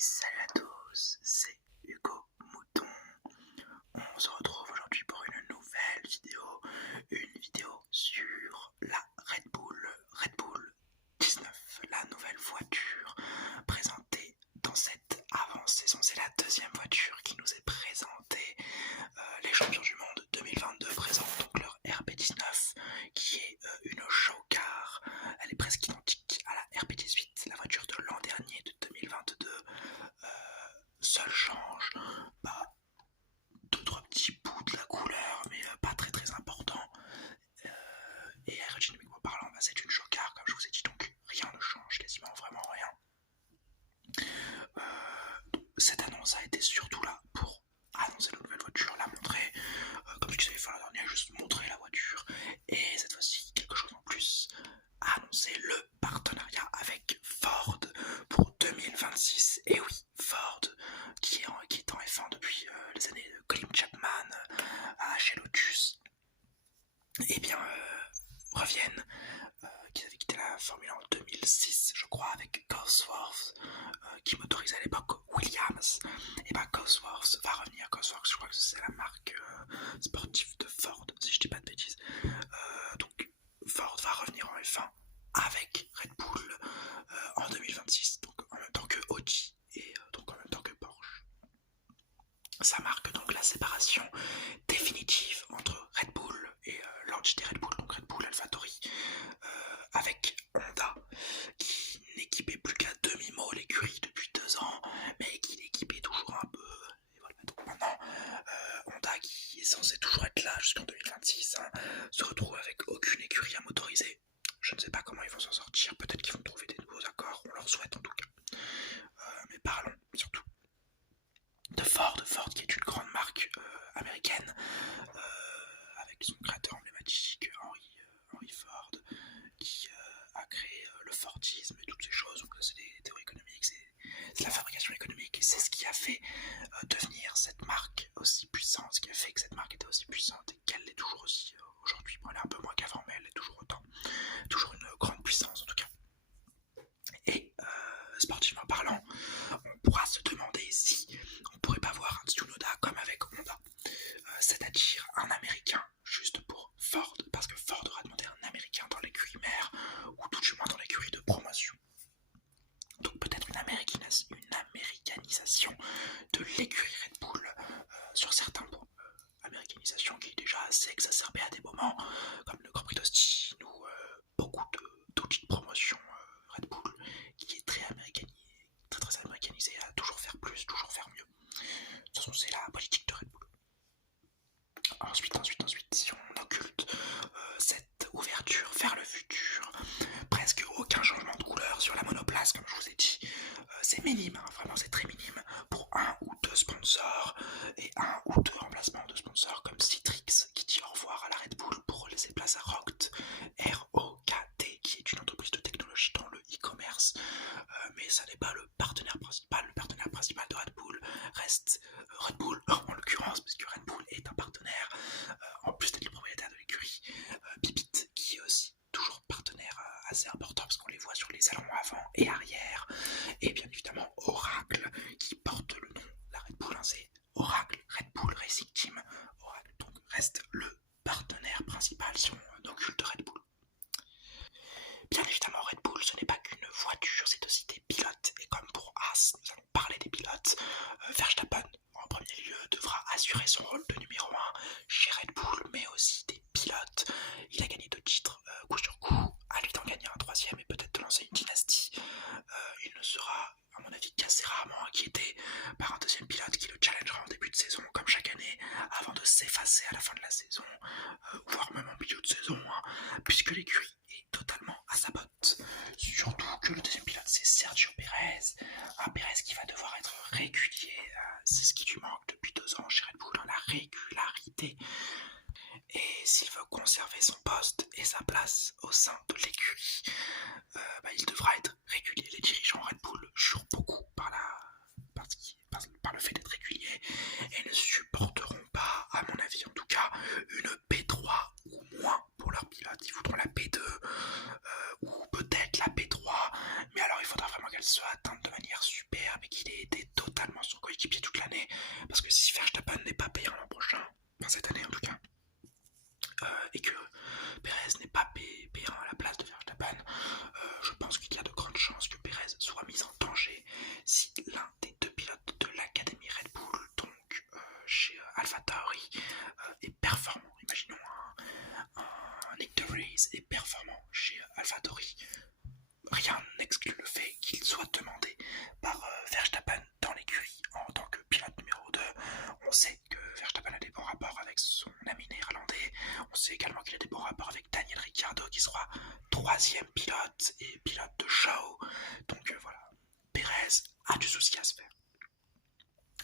Salut à tous, c'est Hugo Mouton. On se retrouve aujourd'hui pour une vidéo sur la Red Bull 19, la nouvelle voiture présentée dans cette avant-saison. C'est la deuxième voiture qui nous est présentée. Les champions du monde 2022 présentent donc leur RB19 qui est une show car. Elle est presque identique à la RB18, la voiture de l'an dernier de 2022. Seul change, deux trois petits bouts de la couleur, mais pas très important. Et aérodynamiquement parlant, c'est une show car, comme je vous ai dit, donc rien ne change, quasiment vraiment rien. Cette annonce a été surtout là pour annoncer la nouvelle voiture, la montrer, comme je disais la dernière, juste montrer la voiture. Et cette fois-ci, quelque chose en plus, annoncer le partenariat avec Ford pour 2026. Et oui, Ford qui est en F1 depuis les années de Colin Chapman chez Lotus, et bien reviennent, qui avaient quitté la Formule 1 en 2006, je crois, avec Cosworth, qui motorisait à l'époque Williams. Et bien Cosworth va revenir. Cosworth, je crois que c'est la marque sportive de Ford, si je dis pas de bêtises. Donc Ford va revenir en F1 avec Red Bull en 2026, donc en même temps que Audi et donc en même temps que Porsche. Ça marque donc la séparation définitive entre Red Bull et l'entité Red Bull, donc Red Bull AlphaTauri, avec Honda qui n'équipait plus qu'à demi-mot l'écurie depuis 2 ans, mais qui l'équipait toujours un peu. Et voilà, donc maintenant Honda, qui est censé toujours être là jusqu'en 2026, se retrouve avec aucune écurie à motoriser. Je ne sais pas comment ils vont s'en sortir, peut-être qu'ils vont trouver des nouveaux accords, on leur souhaite en tout cas. Mais parlons surtout de Ford qui est une grande marque américaine, avec son créateur emblématique Henry Ford, qui a créé le Fordisme et toutes ces choses. Donc c'est des théories économiques, c'est la fabrication économique, et c'est ce qui a fait devenir cette marque aussi puissante, ce qui a fait que cette marque était aussi puissante et qu'elle l'est toujours aussi aujourd'hui. Bon, elle est un peu moins qu'avant, mais elle est toujours autant, toujours une grande puissance en tout cas. Et sportivement parlant, on pourra se demander si on pourrait pas voir un Tsunoda comme avec Honda, c'est-à-dire un américain juste pour Ford, parce que Ford aura demandé un américain dans l'écurie mère, ou tout du moins dans l'écurie de promotion. Donc peut-être une américanisation de l'écurie Red Bull sur certains points. Américanisation qui est déjà assez exacerbée à des moments, comme le Grand Prix d'Austin ou beaucoup d'outils de promotion Red Bull, qui est très américanisé, à toujours faire plus, toujours faire mieux. De toute façon, c'est la politique de Red Bull. Ensuite, si on occulte cette ouverture vers le futur, presque aucun changement de couleur sur la monoplace, comme je vous ai dit. C'est minime, vraiment c'est très minime, pour un ou deux sponsors et un ou deux remplacements de sponsors comme Citrix qui dit au revoir à la Red Bull pour laisser place à Rokt, ROKT, qui est une entreprise de technologie dans le e-commerce, mais ça n'est pas le partenaire principal. Le partenaire principal de Red Bull reste Red Bull en l'occurrence, parce que Red Bull est un partenaire, en plus d'être le propriétaire de l'écurie, Bibit, qui est aussi toujours partenaire assez important, parce qu'on les voit sur les salons avant et arrière. Et bien évidemment Oracle, qui porte le nom de la Red Bull, c'est Oracle Red Bull Racing Team. Oracle donc reste le partenaire principal si on occulte Red Bull. Bien évidemment Red Bull, ce n'est pas qu'une voiture, c'est aussi des pilotes, et comme pour Haas, nous allons parler des pilotes. Verstappen en premier lieu devra assurer son rôle de numéro 1 chez Red Bull, mais aussi des pilotes. Il a gagné 2 titres coup sur coup, à lui d'en gagner un 3e et peut-être de lancer une dynastie. Il ne sera, à mon avis, qu'assez rarement inquiété par un deuxième pilote qui le challengera en début de saison, comme chaque année, avant de s'effacer à la fin de la saison, voire même en milieu de saison, puisque l'écurie est totalement à sa botte. Surtout que le deuxième pilote, c'est Sergio Pérez, un Pérez qui va devoir être régulier, c'est ce qui lui manque depuis 2 ans chez Red Bull, la régularité. Et s'il veut conserver son poste et sa place au sein de l'écurie, il devra être régulier. Les dirigeants Red Bull jurent beaucoup par le fait d'être régulier et ne supporteront pas, à mon avis en tout cas, une P3 ou moins pour leurs pilotes. Ils voudront la P2 ou peut-être la P3, mais alors il faudra vraiment qu'elle soit atteinte de manière super mais qu'il ait été totalement son coéquipier toute l'année, parce que si Verstappen n'est pas payant l'an prochain, enfin cette année en tout cas, et que Perez n'est pas payant à la place de Verstappen, je pense qu'il y a de grandes chances que Perez soit mis en danger si l'un des deux pilotes de l'académie Red Bull, donc chez AlphaTauri, est performant. Imaginons un Nick de Vries est performant chez AlphaTauri. Rien n'exclut le fait qu'il soit demandé par Verstappen dans l'écurie en tant que pilote numéro 2. On sait que Verstappen a des bons rapports avec son ami néerlandais. On sait également qu'il a des bons rapports avec Daniel Ricciardo qui sera troisième pilote et pilote de show. Donc voilà, Perez a du souci à se faire.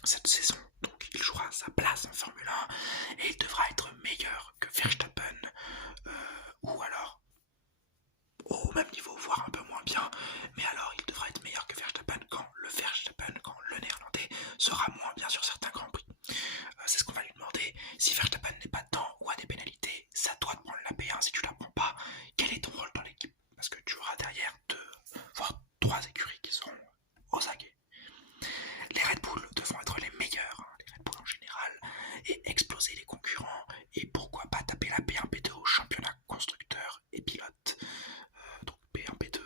Cette saison, donc il jouera sa place en Formule 1 et il devra être meilleur que Verstappen ou alors au même niveau, voire un peu moins bien, mais alors il devra être meilleur que Verstappen quand le néerlandais sera moins bien sur certains grands prix. C'est ce qu'on va lui demander. Si Verstappen n'est pas dedans ou a des pénalités, c'est à toi de prendre la P1. Si tu la prends pas, quel est ton rôle dans l'équipe? Parce que tu auras derrière 2 voire 3 écuries qui seront aux aguets. Les Red Bull devront être les meilleurs, les Red Bull en général, et exploser les concurrents, et pourquoi pas taper la P1, P2 au championnat constructeur et pilote. Donc P1, P2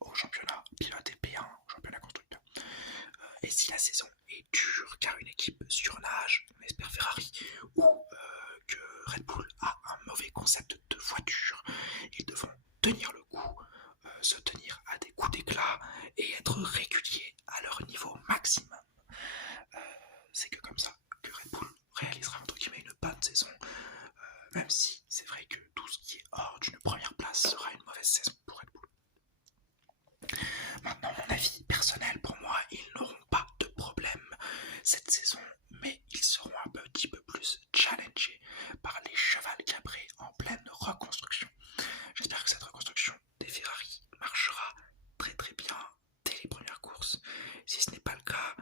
au championnat pilote et P1 au championnat constructeur. Et si la saison est dure car une équipe surnage, on espère Ferrari, ou que Red Bull a un mauvais concept de voiture, ils devront tenir le coup, se tenir à des coups d'éclat et être réguliers à leur niveau maximum. C'est que comme ça que Red Bull réalisera entre guillemets une bonne saison, même si c'est vrai que tout ce qui est hors d'une première place sera une mauvaise saison pour Red Bull. Maintenant, mon avis personnel, pour moi, ils n'auront pas de problème cette saison, mais ils seront un petit peu plus challengés par les chevals cabrés en pleine reconstruction. J'espère que cette reconstruction des Ferrari marchera très très bien dès les premières courses. Si ce n'est pas le cas,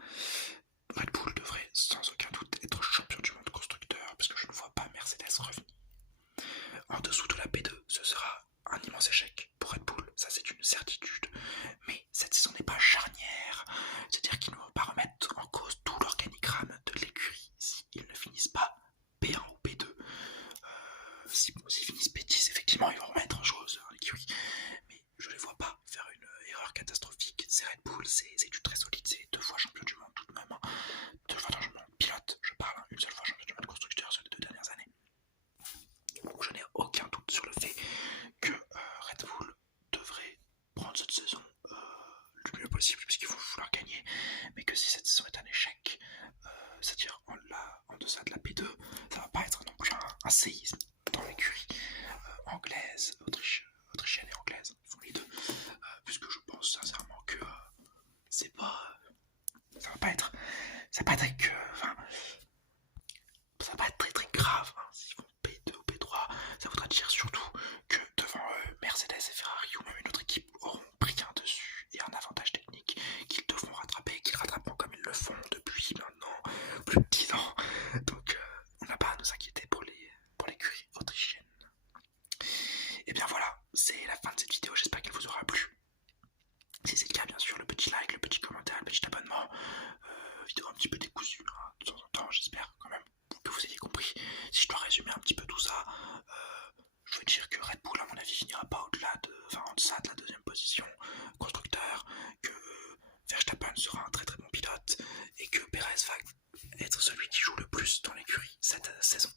Red Bull devrait sans aucun doute être champion du monde constructeur, parce que je ne vois pas Mercedes revenir. En dessous de la P2, ce sera un immense échec pour Red Bull, ça c'est une certitude. Mais cette saison n'est pas charnière, c'est-à-dire qu'ils ne vont pas remettre en cause tout l'organigramme de l'écurie s'ils ne finissent pas P1 ou P2. S'ils finissent P10, effectivement, ils vont remettre en chose l'écurie. Mais je ne les vois pas faire une erreur catastrophique. C'est Red Bull, c'est du très solide, c'est 2 fois champion du monde tout de même. 2 fois champion du monde pilote, je parle, une seule fois champion du monde constructeur sur les 2 dernières années. Donc je n'ai aucun doute sur le fait que Red Bull devrait prendre cette saison le mieux possible puisqu'il faut vouloir gagner, mais que si cette saison est un échec, c'est-à-dire en deçà de la P2, ça va pas être non plus un séisme dans l'écurie anglaise, autrichienne et anglaise, ils font les deux, puisque je pense sincèrement que c'est pas, ça va pas être très très grave s'ils font P2 ou P3. Ça voudra dire surtout que devant Mercedes et Ferrari ou même une autre équipe auront pris un dessus et un avantage technique qu'ils devront rattraper, qu'ils rattraperont comme ils le font depuis maintenant plus de 10 ans. Donc on n'a pas à nous inquiéter pour l'écurie autrichienne. Et bien voilà, c'est la fin de cette vidéo, j'espère qu'elle vous aura plu. Si c'est le cas, bien sûr, le petit like, le petit commentaire, le petit abonnement, vidéo un petit peu décousue, de temps en temps, j'espère quand même que vous ayez compris. Si je dois résumer un petit peu tout ça, je veux dire que Red Bull, à mon avis, finira pas en deçà de la 2e position constructeur, que Verstappen sera un très très bon pilote, et que Perez va être celui qui joue le plus dans l'écurie cette saison.